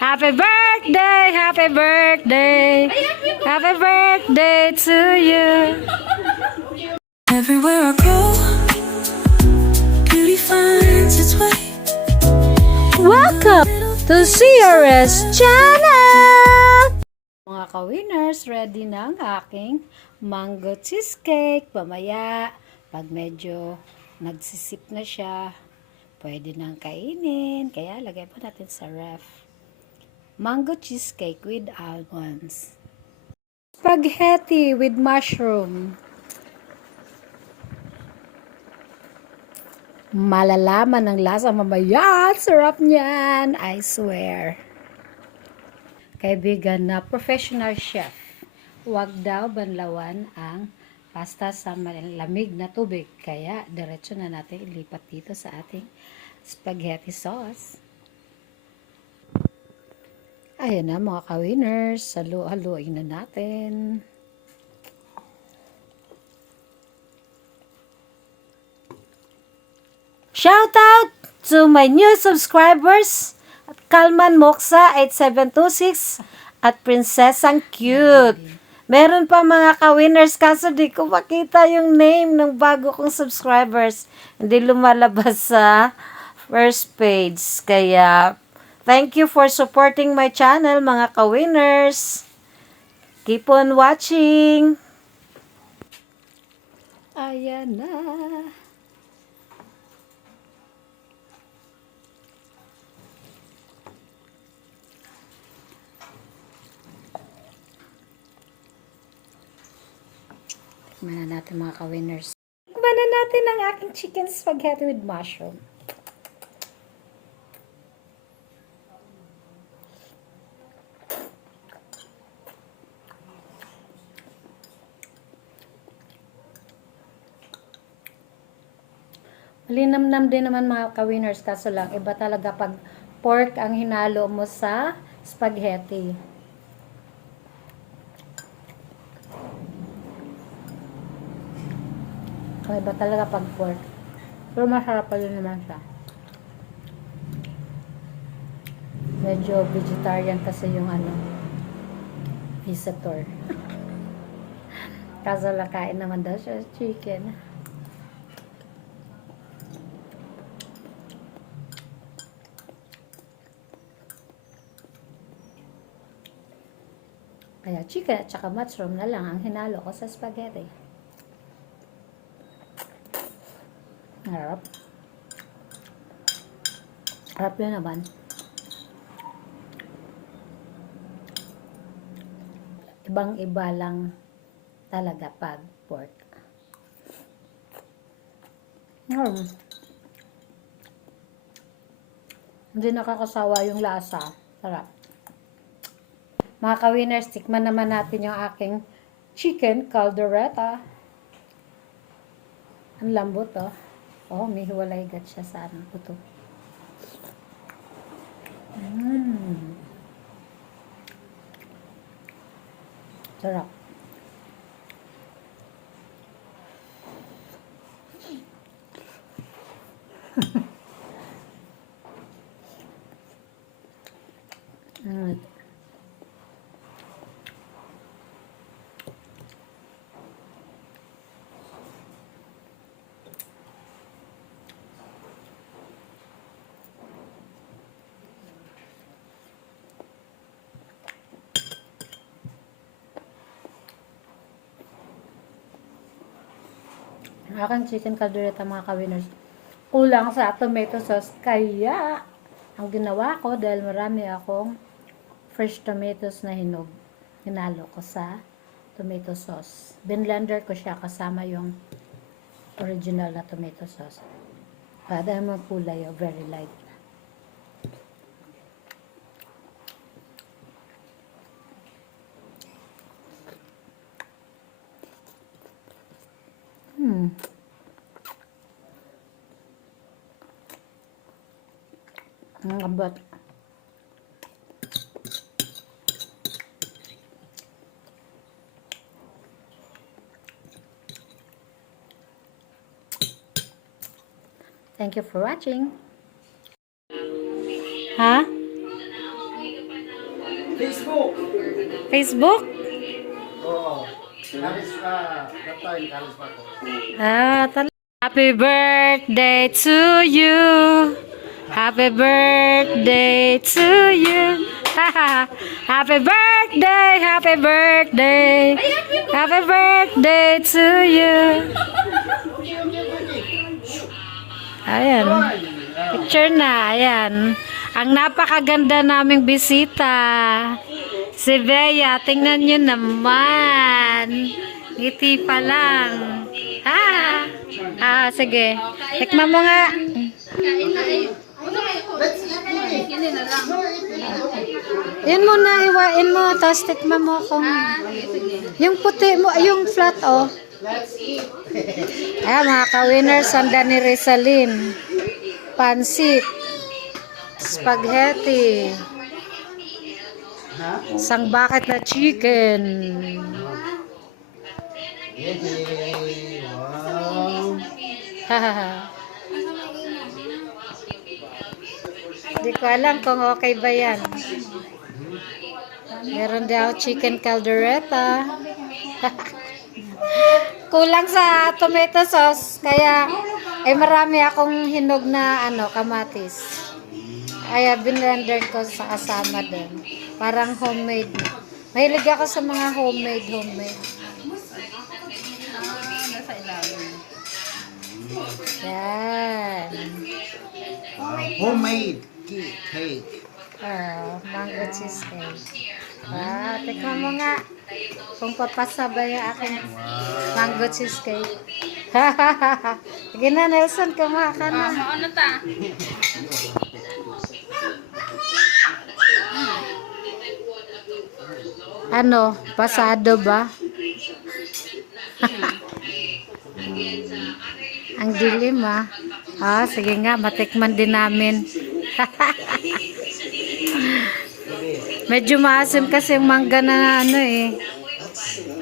Happy birthday, happy birthday, happy birthday to you. Everywhere I go, beauty finds its way. Welcome to CRS Channel! Mga ka-winners, ready na ang aking mango cheesecake. Pamaya, pag medyo nagsisip na siya, pwede nang kainin. Kaya lagay po natin sa ref. Mango cheesecake with almonds. Spaghetti with mushroom. Malalaman ng lasa mamaya. Sarap niyan, I swear. Kaibigan na professional chef, huwag daw banlawan ang pasta sa malamig na tubig. Kaya diretso na natin ilipat dito sa ating spaghetti sauce. Ayan na mga ka-winners, haluin na natin. Shout out to my new subscribers, Kalman Moksa 8726 at Prinsesang Cute. Meron pa mga ka-winners kaso di ko makita yung name ng bago kong subscribers. Hindi lumalabas sa first page. Kaya thank you for supporting my channel mga ka-winners. Keep on watching. Ayan na. Tikman na natin mga ka-winners. Tikman na natin ang aking chicken spaghetti with mushroom. Malinamnam din naman mga ka-winners, kaso lang iba talaga pag pork ang hinalo mo sa spaghetti. Iba talaga pag pork. Pero masarap pa rin naman siya. Medyo vegetarian kasi yung visitor. Kaso lang kain naman daw siya chicken. Kaya chicken at saka mushroom na lang ang hinalo ko sa spaghetti. Harap. Harap yun naman. Ibang-iba lang talaga pag pork. Hindi nakakasawa yung lasa. Sarap. Mga ka-winners, tikman naman natin yung aking chicken caldereta. Ang lambot, oh. Oh, may hiwalay gat siya sa puto. Sarap. Ang aking chicken caldereta mga ka-winners, kulang sa tomato sauce. Kaya, ang ginawa ko, dahil marami akong fresh tomatoes na hinalo ko sa tomato sauce. Binlender ko siya kasama yung original na tomato sauce. Para magkulay, very light. Ang abot. Thank you for watching. Ha? Facebook. Facebook? Oo. Kalis that time, kalis pa ako. Happy birthday to you. Happy birthday to you. Happy birthday, happy birthday. Happy birthday to you. Ayan. Picture na, ayan. Ang napakaganda naming bisita. Si Bea, tingnan nyo naman. Ngiti pa lang. Sige. Tikman mo nga. Yun muna, iwain mo, tapos tikman mo kung... Yung puti mo, yung flat, oh. Ayan, mga ka-winners, sanda ni Rizalyn. Pansit. Spaghetti. Isang bucket na chicken. Yay! Wow! Hindi ko alam kung okay ba yan. Meron daw chicken caldereta. Kulang sa tomato sauce, kaya ay marami akong hinog na kamatis. Kaya binlender ko sa kasama din. Parang homemade. Mahilig ako sa mga homemade. Yan. Homemade cake. Mango cheesecake. Tikman mo nga kung papasa ba yung aking mango cheesecake. Sige na, Nelson, kumain ka na. Ano ta? Ano, pasado ba? Ang dilim, ah. Sige nga, matikman din namin. Medyo maasim kasi yung mangga na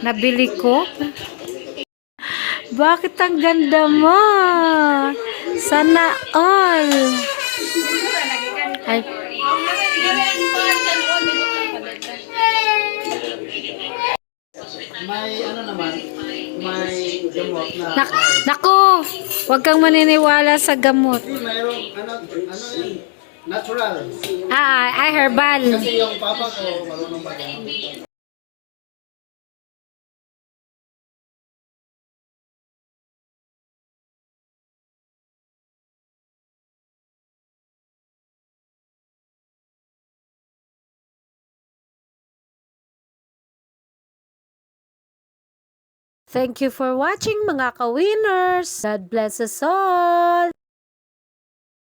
nabili ko. Bakit ang ganda mo? Sana all. Ay. May naman, may gamot na... Nako, huwag kang maniniwala sa gamot. Mayroong, yan? Natural. Ay herbal. Kasi yung papa ko, marunong mag-gamot. Thank you for watching, mga ka-winners. God bless us all.